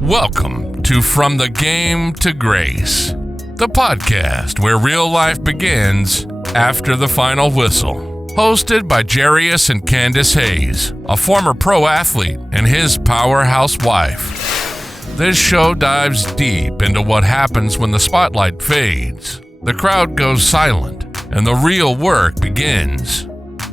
Welcome to From the Game to Grace, the podcast where real life begins after the final whistle. Hosted by Jarius and Candace Hayes, a former pro athlete and his powerhouse wife. This show dives deep into what happens when the spotlight fades, the crowd goes silent, and the real work begins.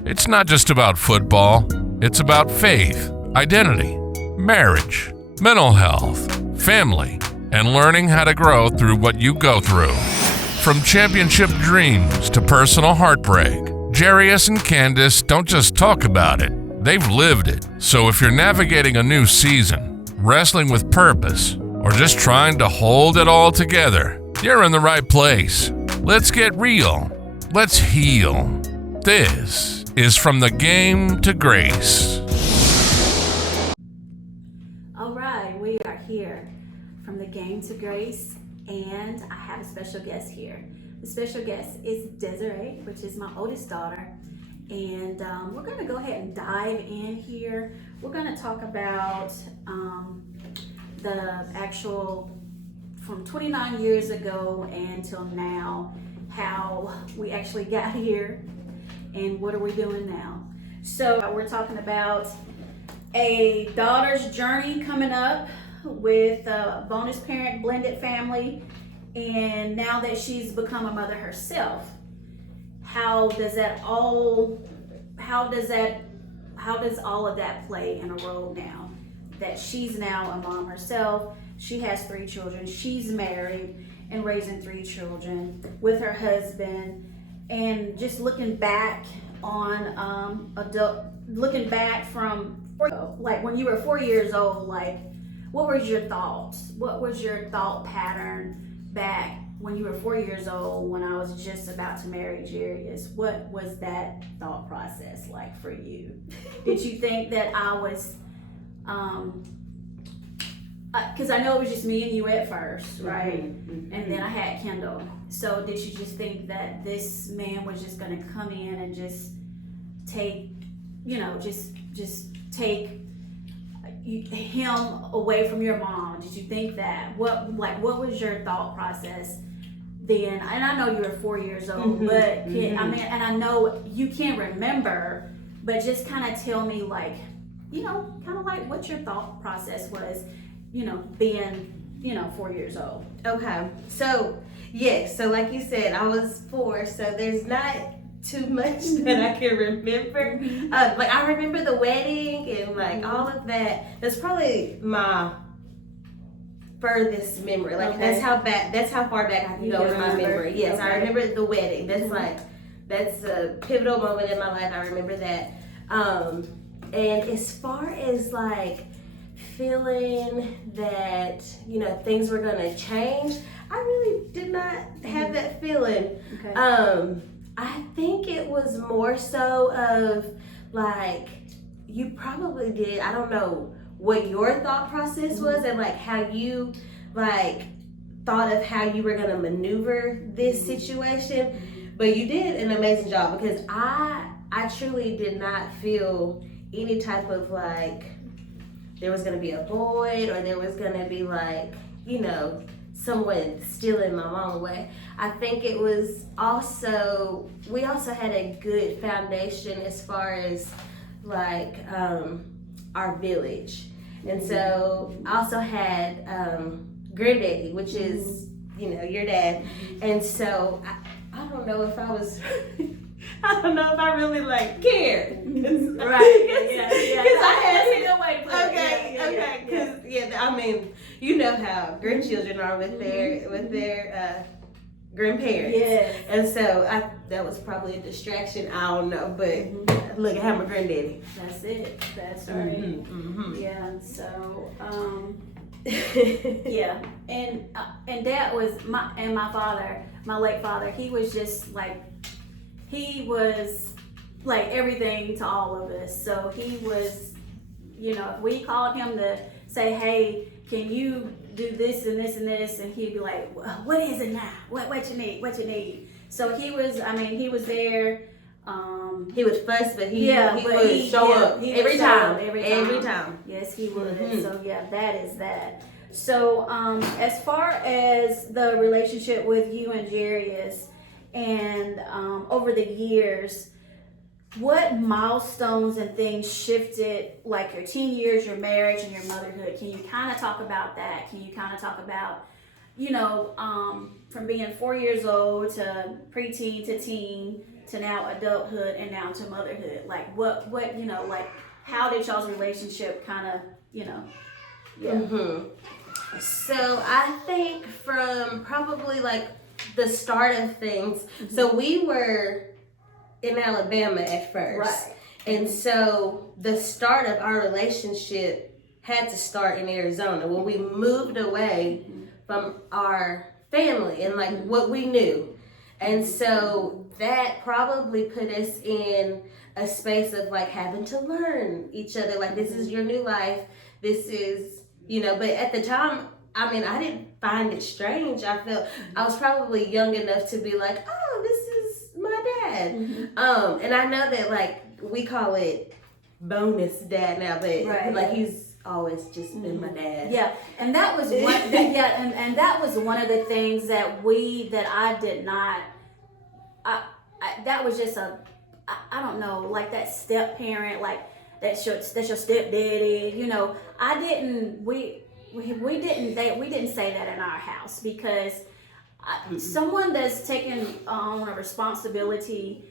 It's not just about football, it's about faith, identity, marriage, mental health, family, and learning how to grow through what you go through. From championship dreams to personal heartbreak, Jarius and Candace don't just talk about it, they've lived it. So if you're navigating a new season, wrestling with purpose, or just trying to hold it all together, you're in the right place. Let's get real. Let's heal. This is From the Game to Grace. All right, we are here from the Game to Grace, and I have a special guest here. The special guest is Desiree, which is my oldest daughter, and we're going to go ahead and dive in here. We're going to talk about the actual, from 29 years ago until now, how we actually got here and what are we doing now. So we're talking about a daughter's journey coming up with a bonus parent blended family, and now that she's become a mother herself, how does all of that play in a role now that she's now a mom herself? She has 3 children, she's married and raising 3 children with her husband, and just looking back on looking back from like when you were 4 years old, like what was your thoughts? What was your thought pattern back when you were 4 years old when I was just about to marry Jarius? What was that thought process like for you? Did you think that I was because I know it was just me and you at first, right? Mm-hmm. And then I had Kendall. So did you just think that this man was just going to come in and just take, just take him away from your mom? Did you think that? What was your thought process then? And I know you were 4 years old, mm-hmm. but and I know you can't remember, but just kind of tell me, like, kind of like what your thought process was, being, 4 years old. Okay. So, yes. So like you said, I was 4, so there's not too much that I can remember. Like I remember the wedding and like all of that. That's probably my furthest memory. Like that's how far back I can go with my memory. Yes, okay. I remember the wedding. That's that's a pivotal moment in my life. I remember that. And as far as like feeling that things were gonna change, I really did not have that feeling. Okay. I think it was more so of like, you probably did, I don't know what your thought process was and like how you like thought of how you were gonna maneuver this situation, but you did an amazing job, because I truly did not feel any type of like there was gonna be a void or there was gonna be like, someone stealing my mom away. I think it was also, we also had a good foundation as far as like our village. And so I also had granddaddy, which is, your dad. And so I don't know if I was, I don't know if I really like cared. Right, yeah. Because I had no way to put it. Okay, because I mean, you know how grandchildren are with their grandparents. Yes. And so that was probably a distraction. I don't know, but look, I have my granddaddy. That's it. That's right. Mm-hmm. Yeah. So, yeah, and that was my father, my late father. He was just like. He was like everything to all of us. So he was, if we called him to say, hey, can you do this and this and this? And he'd be like, what is it now? What you need? So he was there He would fuss, but he would show up every time. Yes, he would. So yeah, that is that. So as far as the relationship with you and Jarius, and over the years, what milestones and things shifted, like your teen years, your marriage, and your motherhood? Can you kind of talk about that? Can you kind of talk about, from being 4 years old to preteen to teen to now adulthood and now to motherhood? Like what like how did y'all's relationship kind of, So I think from probably like the start of things, so we were in Alabama at first. Right. And so the start of our relationship had to start in Arizona when we moved away from our family and like what we knew. And so that probably put us in a space of like having to learn each other. Like, this is your new life. This is, but at the time, I didn't find it strange. I felt I was probably young enough to be like, oh, this is my dad. And I know that like we call it bonus dad now, but like he's always just been my dad. Yeah, and that was one. And that was one of the things that I did not. That was just I don't know, like that step parent, like that's your stepdaddy. We didn't say that in our house, because someone that's taking on a responsibility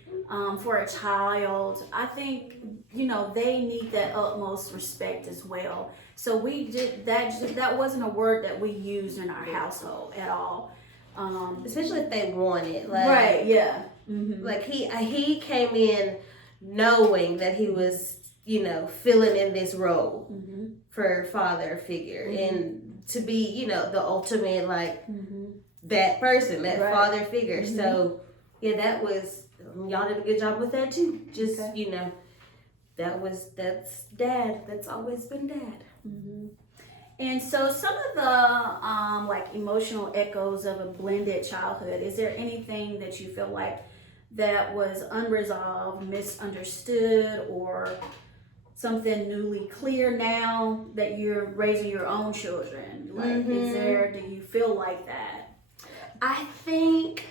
for a child, I think they need that utmost respect as well. So we did that. That wasn't a word that we used in our household at all. Especially if they want it, like, right? Yeah. Like he came in knowing that he was filling in this role for father figure, and to be the ultimate like that person, that father figure. So yeah, that was, y'all did a good job with that too. Just that's dad. That's always been dad. And so some of the like emotional echoes of a blended childhood, is there anything that you feel like that was unresolved, misunderstood, or something newly clear now that you're raising your own children? Like, do you feel like that? I think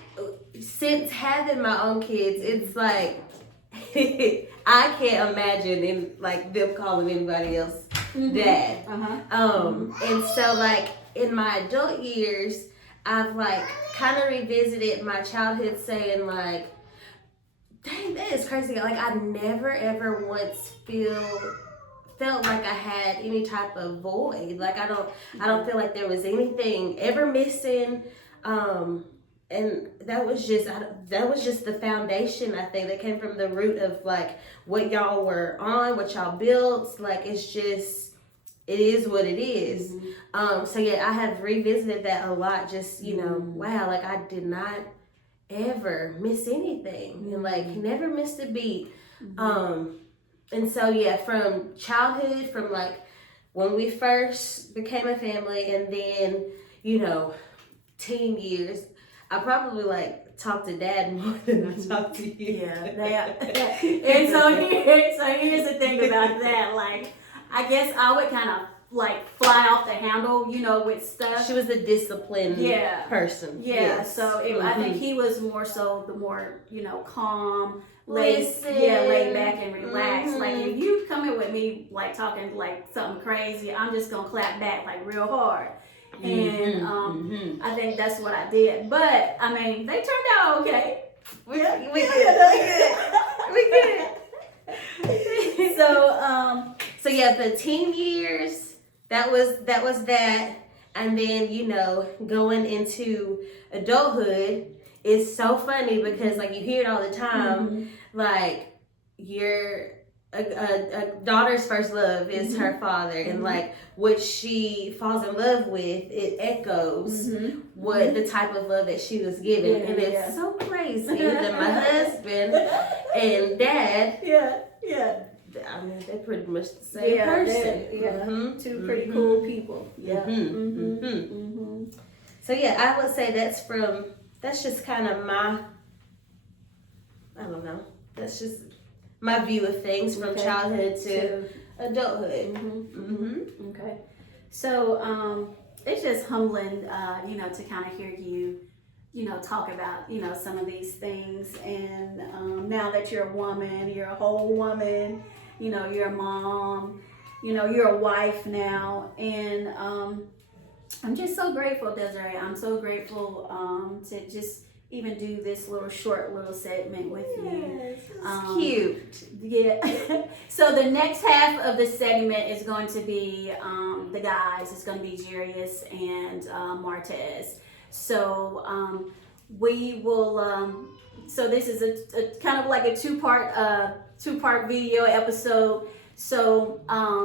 since having my own kids, it's like I can't imagine them calling anybody else dad. And so like in my adult years, I've like kind of revisited my childhood, saying like, dang, that is crazy. Like I never ever once felt like I had any type of void. Like I don't feel like there was anything ever missing. And that was just the foundation, I think, that came from the root of like what y'all were on, what y'all built. Like it is what it is. So yeah, I have revisited that a lot. Just wow, like I did not ever miss anything, and like never missed a beat. And so yeah, from childhood, from like when we first became a family, and then teen years, I probably like talk to dad more than I talk to you. Yeah. And so here's the thing about that. Like, I guess I would kind of like fly off the handle, with stuff. She was the disciplined person. Yeah. Yes. So I think he was more so the more calm, laid back and relaxed. Like if you come in with me like talking like something crazy, I'm just gonna clap back like real hard. And I think that's what I did. But I mean, they turned out okay. We good. So yeah, the teen years, that was that, and then going into adulthood is so funny because like you hear it all the time, like a daughter's first love is her father, and like what she falls in love with, it echoes what the type of love that she was given, and it's so crazy that my husband and dad, I mean, they're pretty much the same person. Two pretty cool people. So yeah, I would say that's just kind of my, I don't know, that's just my view of things from childhood to adulthood. Okay. So it's just humbling, to kind of hear you, talk about, some of these things. And now that you're a woman, you're a whole woman, you're a mom, you're a wife now. And I'm just so grateful, Desiree. I'm so grateful to just even do this short little segment with you. It's cute. Yeah. So the next half of the segment is going to be the guys. It's going to be Jarius and Martez. So we will. So this is a kind of like a two-part video episode. So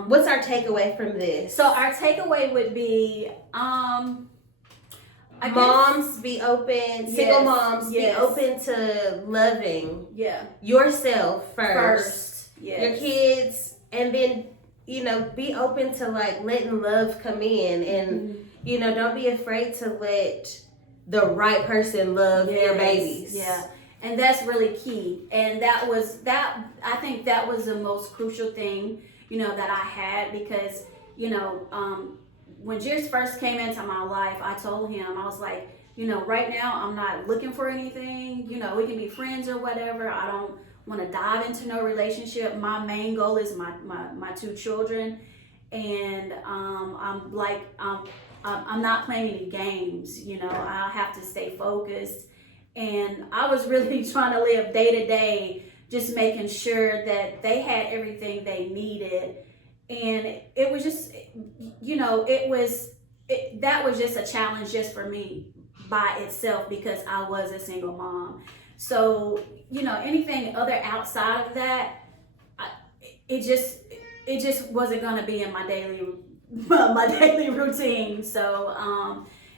what's our takeaway from this? So our takeaway would be moms be open, single moms be open to loving yourself first, your kids, and then be open to like letting love come in, and don't be afraid to let the right person love your babies. Yeah. And that's really key. And I think that was the most crucial thing, that I had, because, when Jarius first came into my life, I told him, I was like, right now I'm not looking for anything, we can be friends or whatever. I don't want to dive into no relationship. My main goal is my two children. And I'm not playing any games, I have to stay focused. And I was really trying to live day to day, just making sure that they had everything they needed. And it was just, that was just a challenge just for me by itself, because I was a single mom. So, anything other outside of that, it just wasn't going to be in my daily routine. So,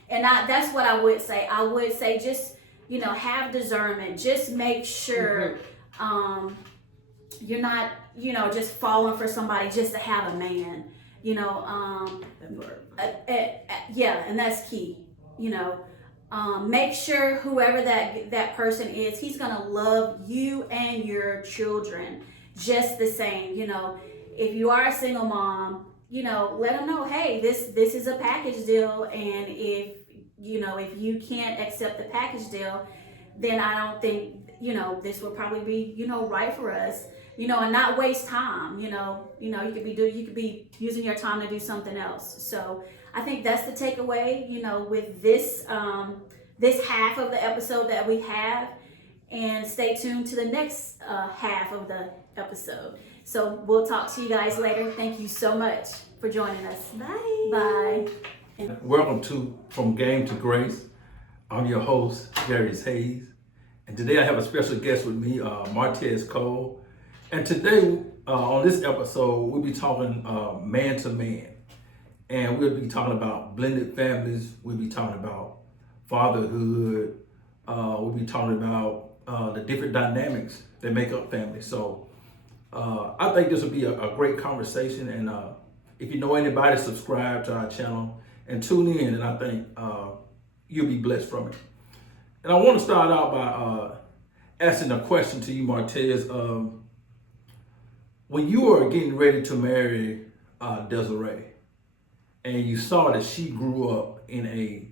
and that's what I would say. I would say just, have discernment. Just make sure you're not, just falling for somebody just to have a man. And that's key. Make sure whoever that person is, he's gonna love you and your children just the same. If you are a single mom, let them know, hey, this is a package deal, and if you can't accept the package deal, then I don't think, this will probably be, right for us, and not waste time. You could be using your time to do something else. So I think that's the takeaway, with this half of the episode that we have, and stay tuned to the next half of the episode. So we'll talk to you guys later. Thank you so much for joining us. Bye. Bye. Welcome to From Game to Grace. I'm your host, Jarius Hayes. And today I have a special guest with me, Martez Cole. And today, on this episode, we'll be talking man to man. And we'll be talking about blended families. We'll be talking about fatherhood. We'll be talking about the different dynamics that make up families. So I think this will be a great conversation. And if you know anybody, subscribe to our channel and tune in. And I think you'll be blessed from it. And I want to start out by asking a question to you, Martez. When you were getting ready to marry Desiree, and you saw that she grew up in a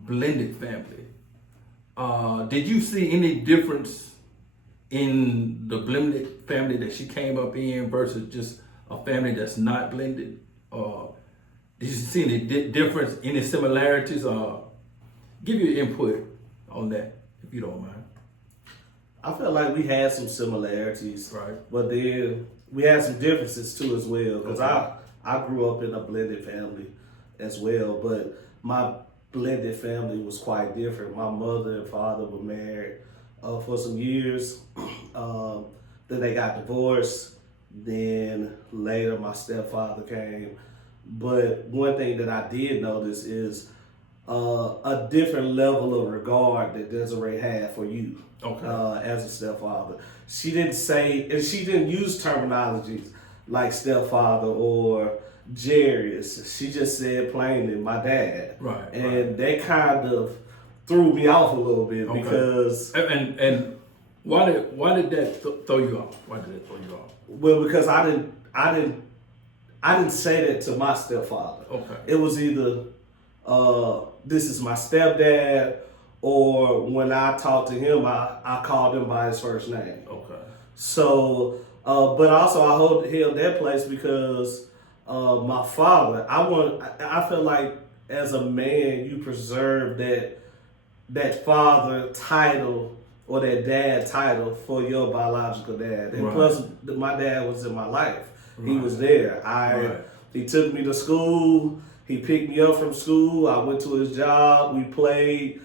blended family, did you see any difference in the blended family that she came up in versus just a family that's not blended? Did you see any difference, any similarities? Give your input on that, if you don't mind. I feel like we had some similarities, Right. But then we had some differences too as well. Because I grew up in a blended family as well, but my blended family was quite different. My mother and father were married for some years. Then they got divorced. Then later my stepfather came. But one thing that I did notice is a different level of regard that Desiree had for you as a stepfather. She didn't say, and she didn't use terminologies like stepfather or Jarius. She just said plainly, my dad. Right. And that kind of threw me off a little bit because... And Why did that throw you off? Why did that throw you off? Well, because I didn't say that to my stepfather. Okay. It was either this is my stepdad, or when I talked to him, I called him by his first name. Okay. So, but also I held that place because my father. I feel like as a man, you preserve that father title or that dad title for your biological dad. And right. plus, my dad was in my life. Right. He was there. He took me to school. He picked me up from school. I went to his job. We played,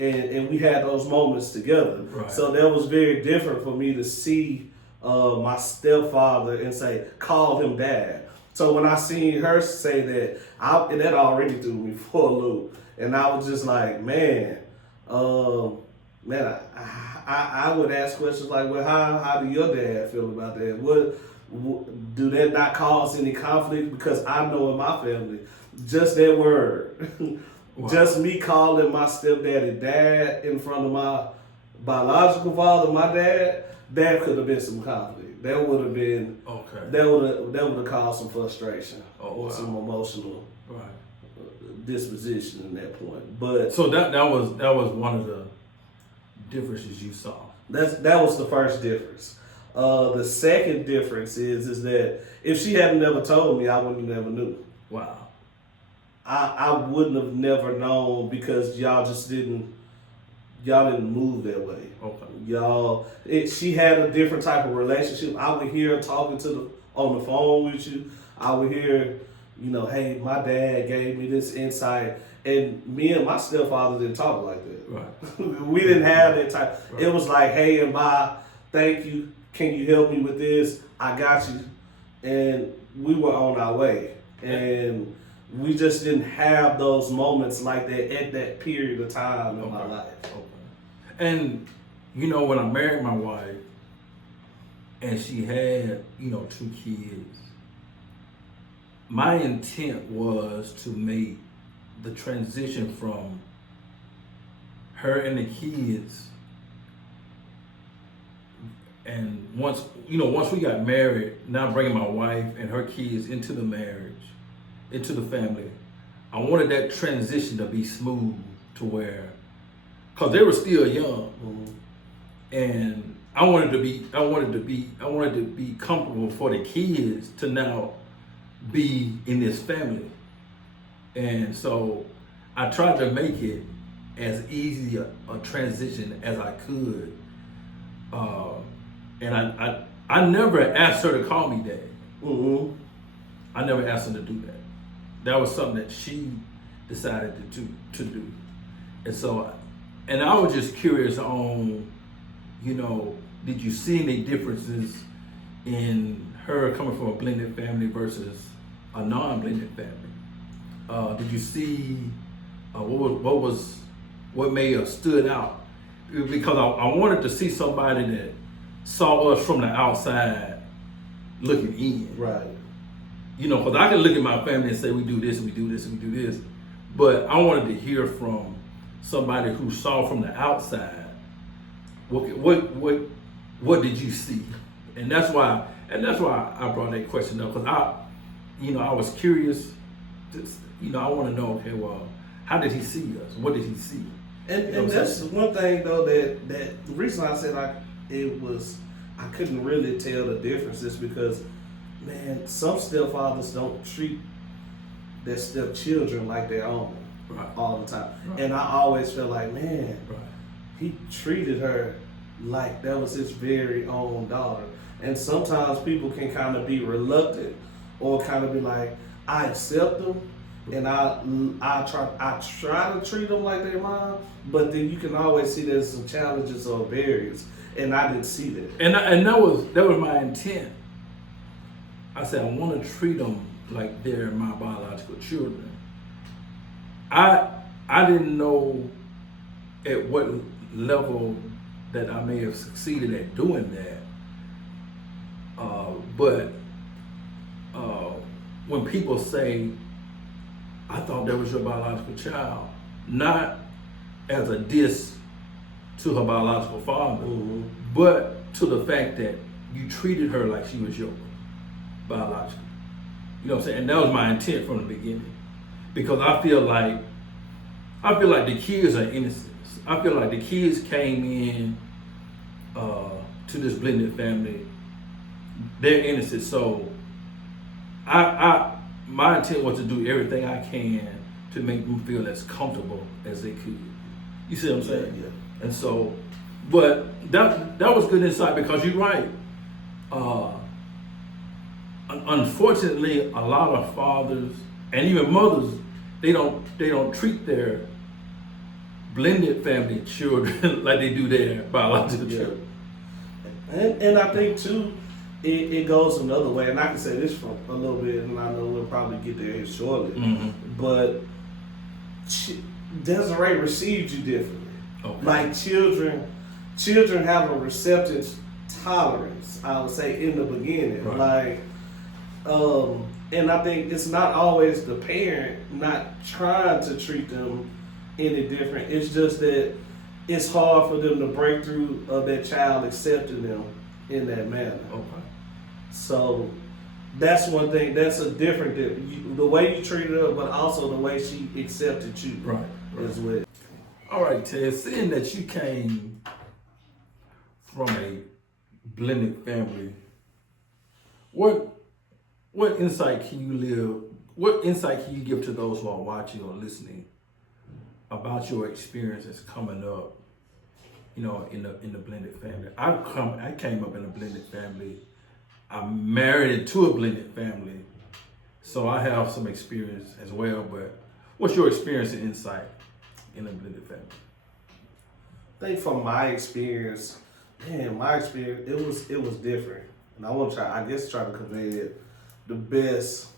and we had those moments together. Right. So that was very different for me to see my stepfather and say, call him dad. So when I seen her say that, that already threw me for a loop. And I was just like, man, I would ask questions like, well, how do your dad feel about that? What do that not cause any conflict? Because I know in my family, just that word, wow. just me calling my stepdaddy dad in front of my biological father, my dad, that could have been some conflict. That would have been okay. That would have caused some frustration or wow. some emotional right. disposition in that point. But so that was one of the differences you saw. That was the first difference. The second difference is that if she hadn't never told me, I wouldn't have never knew. Wow. I wouldn't have never known because y'all didn't move that way. Okay. She had a different type of relationship. I would hear her talking on the phone with you. I would hear, hey, my dad gave me this insight. And me and my stepfather didn't talk like that. Right. We didn't have that type. Right. It was like, hey and bye, thank you. Can you help me with this? I got you. And we were on our way. And we just didn't have those moments like that at that period of time in my life. Okay. And, when I married my wife and she had, 2 kids, my intent was to make the transition from her and the kids, and once we got married, now bringing my wife and her kids into the marriage, into the family, I wanted that transition to be smooth to where, cause they were still young, and I wanted to be comfortable for the kids to now be in this family. And so I tried to make it as easy a transition as I could. And I never asked her to call me dad. Mm-hmm. I never asked her to do that. That was something that she decided to do. And so, and I was just curious on, did you see any differences in her coming from a blended family versus a non-blended family? Did you see what may have stood out? Because I wanted to see somebody that saw us from the outside looking in. Right. Because I can look at my family and say we do this and we do this and we do this, but I wanted to hear from somebody who saw from the outside. What did you see? And that's why I brought that question up, because I was curious. I want to know, okay, well, how did he see us? What did he see? And that's one thing though that the reason I said I couldn't really tell the difference is because, man, some stepfathers don't treat their stepchildren like their own all the time. Right. And I always felt like, man, he treated her like that was his very own daughter. And sometimes people can kind of be reluctant or kind of be like, I accept them and I try to treat them like their mom, but then you can always see there's some challenges or barriers, and I didn't see that. And that was my intent. I said I want to treat them like they're my biological children. I didn't know at what level that I may have succeeded at doing that, but when people say, I thought that was your biological child, not as a diss to her biological father, Mm-hmm. but to the fact that you treated her like she was your biological. You know what I'm saying? And that was my intent from the beginning, because I feel like the kids are innocent. I feel like the kids came in to this blended family. They're innocent, so my intent was to do everything I can to make them feel as comfortable as they could. You see what I'm saying? Yeah. And so, but that was good insight, because you're right. Unfortunately, a lot of fathers and even mothers, they don't treat their blended family children like they do their biological children. And I think too, it goes another way, and I can say this from a little bit, and I know we'll probably get there shortly. Mm-hmm. But Desiree received you differently. Okay. Like children have a receptive tolerance, I would say, in the beginning. Right. And I think it's not always the parent not trying to treat them any different. It's just that it's hard for them to break through of their child accepting them in that manner. Okay. So that's one thing. That's a different the way you treated her, but also the way she accepted you. Right. As well. All right, Ted. Seeing that you came from a blended family, what insight can you give to those who are watching or listening about your experiences coming up, in the blended family? I came up in a blended family. I'm married to a blended family, so I have some experience as well. But what's your experience and insight in a blended family? I think from my experience, it was different, and I want to try to convey it the best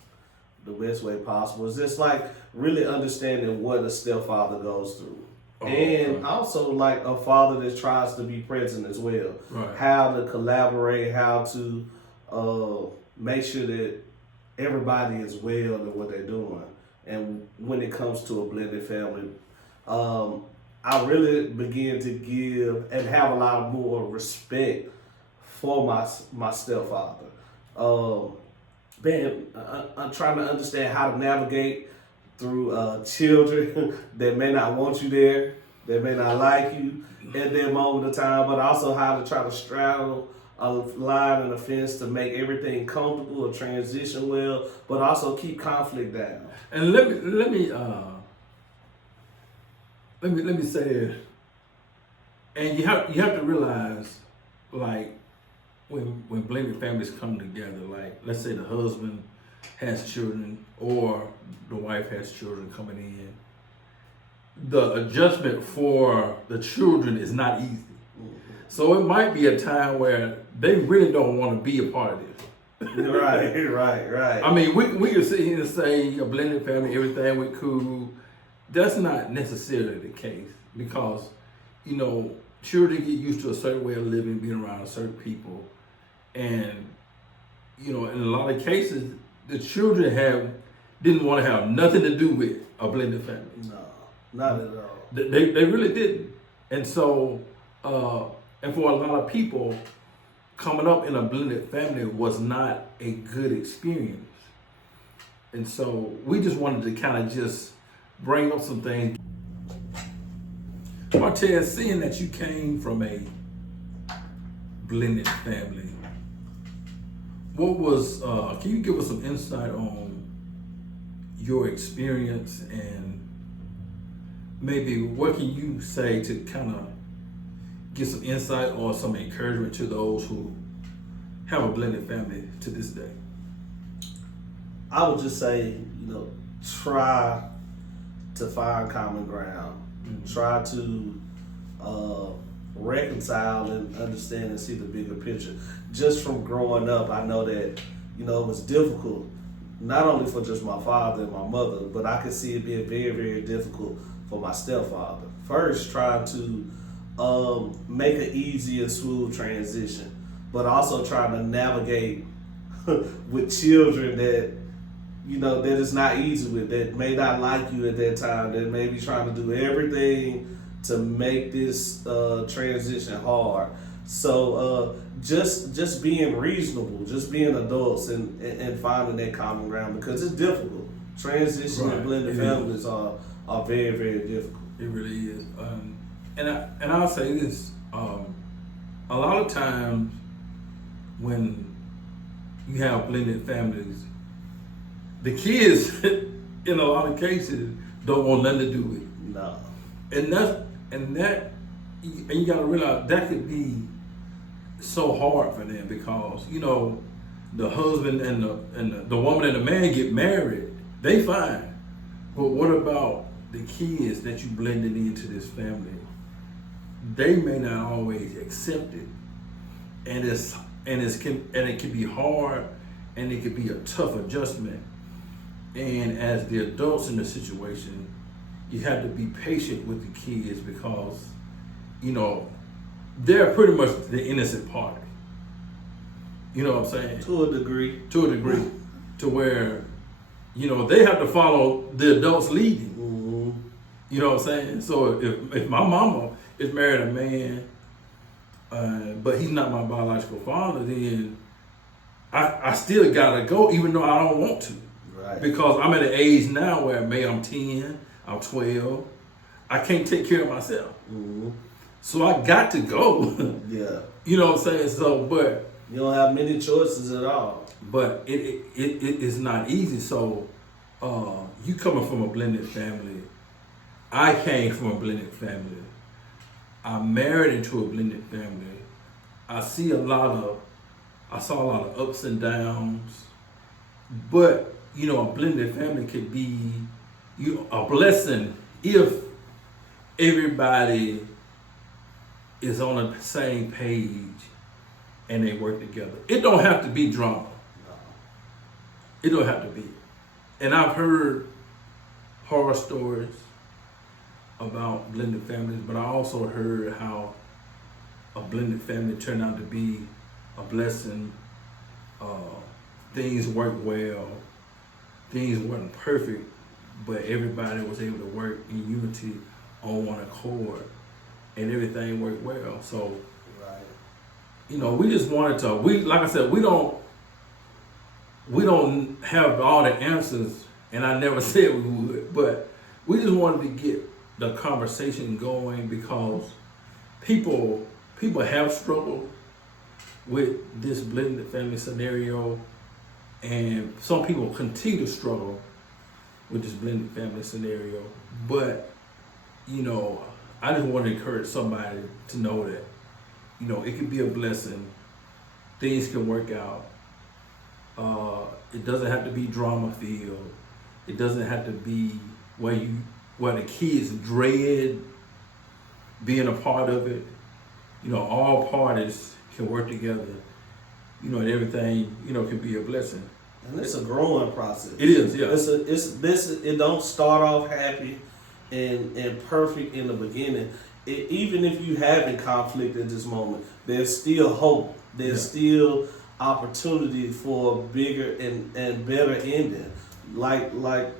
way possible. It's just like really understanding what a stepfather goes through. And also like a father that tries to be present as well. Right. How to collaborate, how to make sure that everybody is well in what they're doing. And when it comes to a blended family, I really began to give and have a lot more respect for my stepfather. I'm trying to understand how to navigate through children that may not want you there, that may not like you at that moment of time, but also how to try to straddle a line and a fence to make everything comfortable, a transition well, but also keep conflict down. And let me say this. And you have to realize, like, when blended families come together, like let's say the husband has children or the wife has children coming in, the adjustment for the children is not easy. So it might be a time where they really don't want to be a part of this. Right. I mean, we can sit here and say a blended family, everything went cool. That's not necessarily the case, because, children get used to a certain way of living, being around certain people. And, in a lot of cases, the children didn't want to have nothing to do with a blended family. No, not at all. They really didn't. And so, and for a lot of people, coming up in a blended family was not a good experience. And so we just wanted to kind of just bring up some things. Martez, seeing that you came from a blended family, can you give us some insight on your experience, and maybe what can you say to kind of give some insight or some encouragement to those who have a blended family to this day? I would just say, try to find common ground. Mm-hmm. Try to reconcile and understand and see the bigger picture. Just from growing up, I know that, it was difficult, not only for just my father and my mother, but I could see it being very, very difficult for my stepfather. First, trying to make an easy and smooth transition, but also trying to navigate with children that, that is not easy with, that may not like you at that time, that may be trying to do everything to make this transition hard. So just being reasonable, just being adults and finding that common ground, because it's difficult. Transition and blended families are very, very difficult. It really is. And I'll say this, a lot of times when you have blended families, the kids in a lot of cases don't want nothing to do with it. No. And you gotta realize that could be so hard for them, because the husband and the woman and the man get married, they fine. But what about the kids that you blended into this family? They may not always accept it, and it can be hard, and it could be a tough adjustment. And as the adults in the situation, you have to be patient with the kids, because they're pretty much the innocent party. You know what I'm saying? To a degree. To where they have to follow the adults leading. Mm-hmm. You know what I'm saying? So if my mama is married a man, but he's not my biological father, then I still gotta go, even though I don't want to. Right. Because I'm at an age now where maybe I'm 10, I'm 12, I can't take care of myself. Mm-hmm. So I got to go. Yeah. You know what I'm saying? So, but you don't have many choices at all. But it is not easy. So you coming from a blended family, I came from a blended family. I'm married into a blended family. I saw a lot of ups and downs. But a blended family could be a blessing if everybody is on the same page and they work together. It don't have to be drama. It don't have to be. And I've heard horror stories about blended families, but I also heard how a blended family turned out to be a blessing. Things worked well. Things weren't perfect, but everybody was able to work in unity on one accord, and everything worked well. So, we just wanted to. Like I said, we don't have all the answers, and I never said we would, but we just wanted to get the conversation going, because people have struggled with this blended family scenario, and some people continue to struggle with this blended family scenario. But I just want to encourage somebody to know that it can be a blessing. Things can work out. It doesn't have to be drama filled. It doesn't have to be where the kids dread being a part of it. All parties can work together. And everything can be a blessing. And it's a growing process. It is, yeah. It don't start off happy and perfect in the beginning. Even if you having conflict at this moment, there's still hope. There's still opportunity for a bigger and better ending. Like my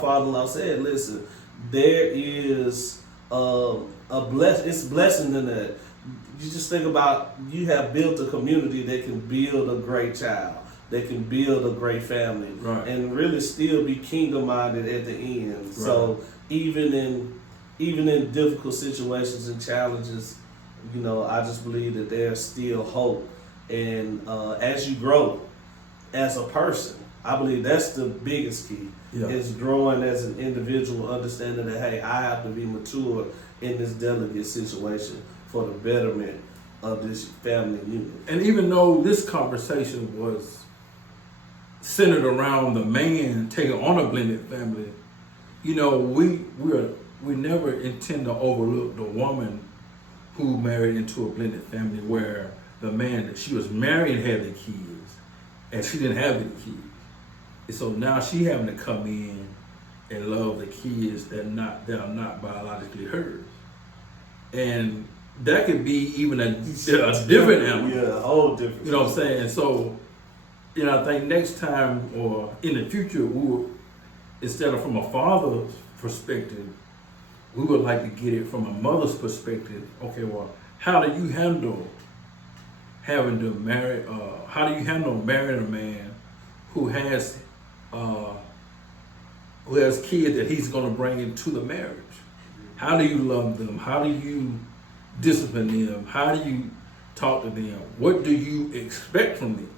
father-in-law said, listen, there is it's blessing in that. You just think about, you have built a community that can build a great child, that can build a great family, and really still be kingdom-minded at the end. Right. So even in difficult situations and challenges, I just believe that there's still hope. And as you grow as a person, I believe that's the biggest key, is growing as an individual, understanding that, hey, I have to be mature in this delicate situation for the betterment of this family unit. And even though this conversation was centered around the man taking on a blended family, we never intend to overlook the woman who married into a blended family, where the man that she was marrying had the kids, and she didn't have any kids. And so now she having to come in and love the kids that are not biologically hers. And that could be even a different animal. Yeah, a whole different. You know what I'm saying? So, I think next time or in the future, we will, instead of from a father's perspective, we would like to get it from a mother's perspective. Okay, well, how do you handle having to marry? How do you handle marrying a man who has kids that he's going to bring into the marriage? How do you love them? How do you discipline them? How do you talk to them? What do you expect from them?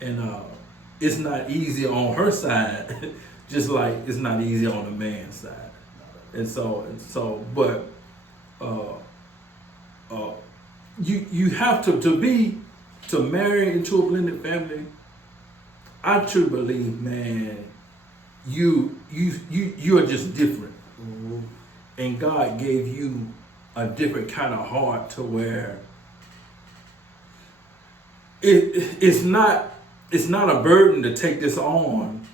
And it's not easy on her side, just like it's not easy on the man's side. But you have to marry into a blended family. I truly believe, man, you are just different, and God gave you a different kind of heart to where it's not a burden to take this on.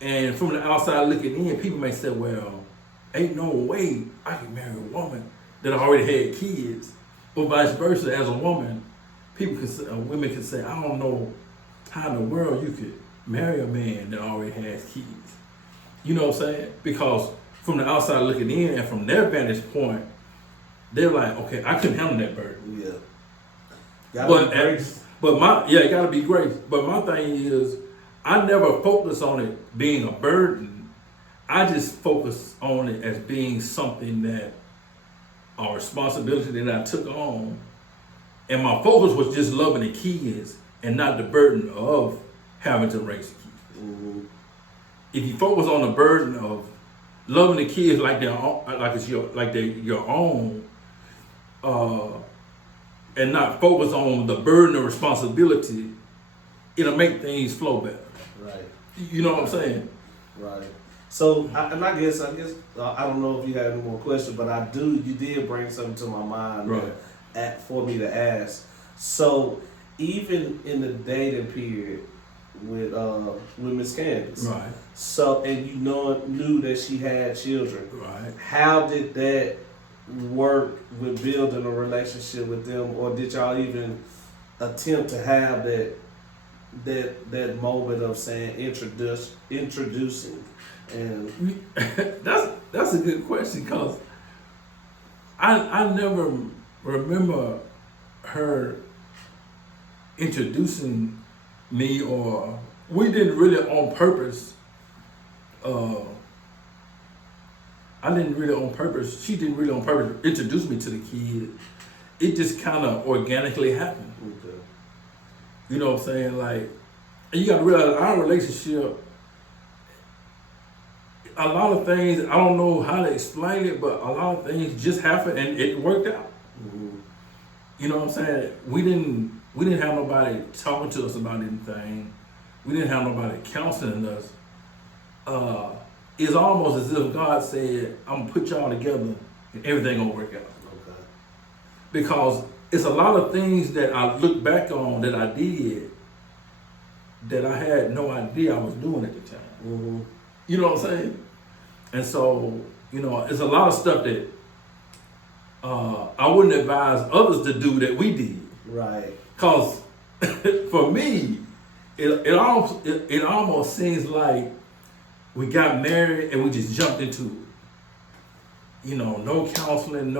And from the outside looking in, people may say, well, ain't no way I can marry a woman that already had kids. Or vice versa, as a woman, women can say, I don't know how in the world you could marry a man that already has kids. You know what I'm saying? Because from the outside looking in and from their vantage point, they're like, okay, I couldn't handle that burden. Yeah. Gotta be grace. It gotta be grace. But my thing is, I never focus on it being a burden. I just focus on it as being something that a responsibility that I took on. And my focus was just loving the kids and not the burden of having to raise the kids. Mm-hmm. If you focus on the burden of loving the kids like they're your own, and not focus on the burden of responsibility, it'll make things flow better. Right. You know what I'm saying? Right. So, I guess I don't know if you had any more questions, but you did bring something to my mind, right, for me to ask. So, even in the dating period with Miss Candace, right. So, and you knew that she had children, right? How did that work with building a relationship with them, or did y'all even attempt to have that moment of saying introducing? And that's a good question, because I never remember her introducing me, or we didn't really on purpose. I didn't really on purpose. She didn't really on purpose introduce me to the kid. It just kind of organically happened. Okay. You know what I'm saying? Like, and you got to realize our relationship, a lot of things, I don't know how to explain it, but a lot of things just happened and it worked out. Mm-hmm. You know what I'm saying? We didn't have nobody talking to us about anything. We didn't have nobody counseling us. It's almost as if God said, I'm gonna put y'all together and everything gonna work out. Okay. Because it's a lot of things that I look back on that I did that I had no idea I was doing at the time. Mm-hmm. You know what I'm saying? And so, it's a lot of stuff that I wouldn't advise others to do that we did. Right. Because for me, it almost seems like we got married and we just jumped into it. No counseling,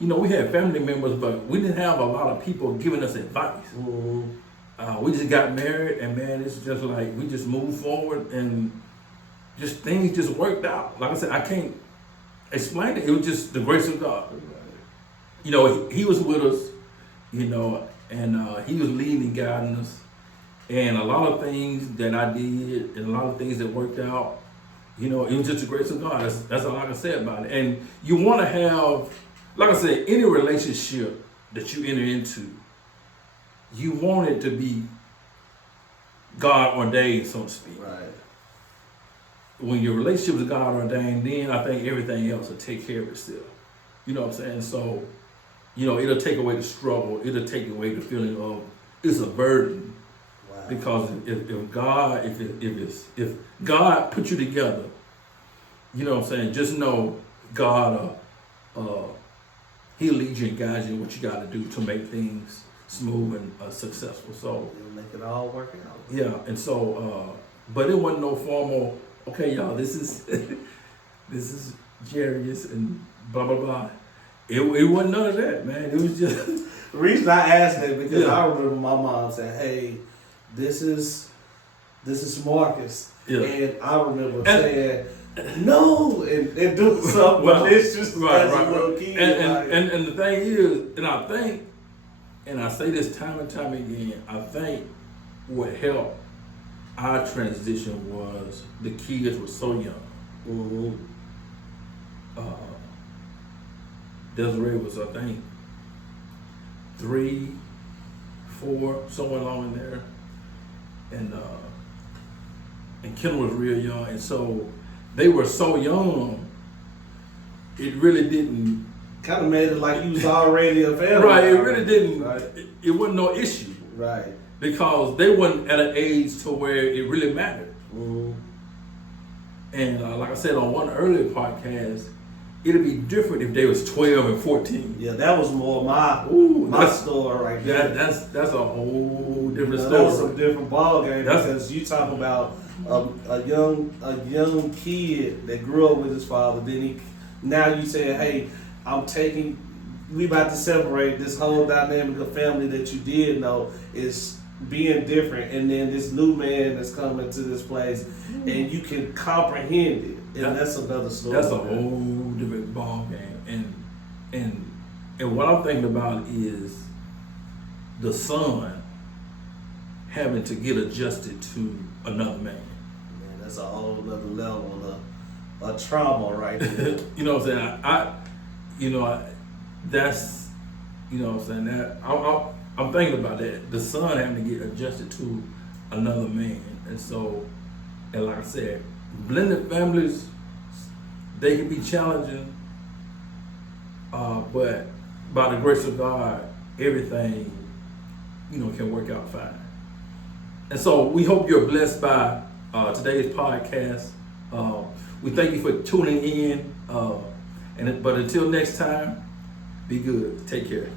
we had family members, but we didn't have a lot of people giving us advice. Mm-hmm. We just got married, and man, it's just like we just moved forward and just things just worked out. Like I said, I can't explain it. It was just the grace of God. He was with us, and he was leading and guiding us. And a lot of things that I did and a lot of things that worked out, it was just the grace of God. That's all I can say about it. And you want to have, like I said, any relationship that you enter into, you want it to be God ordained, so to speak. Right. When your relationship is God ordained, then I think everything else will take care of itself. You know what I'm saying? So, it'll take away the struggle. It'll take away the feeling of it's a burden. Wow. Because if God put you together, you know what I'm saying? Just know God, He'll lead you and guide you in what you got to do to make things smooth and successful. So It'll make it all work out. yeah, and so, but it wasn't no formal. Okay, y'all, this is this is Jarius and blah blah blah. It wasn't none of that, man. It was just The reason I asked that because Yeah. I remember my mom saying, "Hey, this is Marcus," Yeah. and I remember saying, "No," and doing something Well, malicious right, as right, a little right. kid. And the thing is, and I think, and I say this time and time again, I think what helped our transition was the kids were so young. Mhm. Desiree was, I think, 3, 4, somewhere along in there, and Kendall was real young, and so they were so young. It really didn't. Kind of made it like you was already a family. Right, it really didn't. Right. It wasn't no issue Right. because they wasn't at an age to where it really mattered. Mhm. And like I said on one earlier podcast, it'd be different if they was 12 and 14. Yeah, that was more my that's- story right there. That's a whole different That was story. a different ball game That's- because you talk about a young kid that grew up with his father. Then now you say, hey, we about to separate this whole dynamic of family that you did know is being different, and then this new man that's coming to this place, and you can comprehend it, and that's another story. That's a whole different ball game, and what I'm thinking about is the son having to get adjusted to another man. Man, that's a whole other level of trauma right there. You know what I'm saying? That's, you know what I'm saying? That I'm thinking about that. The son having to get adjusted to another man, and so, and like I said, blended families, they can be challenging, but by the grace of God, everything, can work out fine. And so we hope you're blessed by today's podcast. We thank you for tuning in. But until next time, be good. Take care.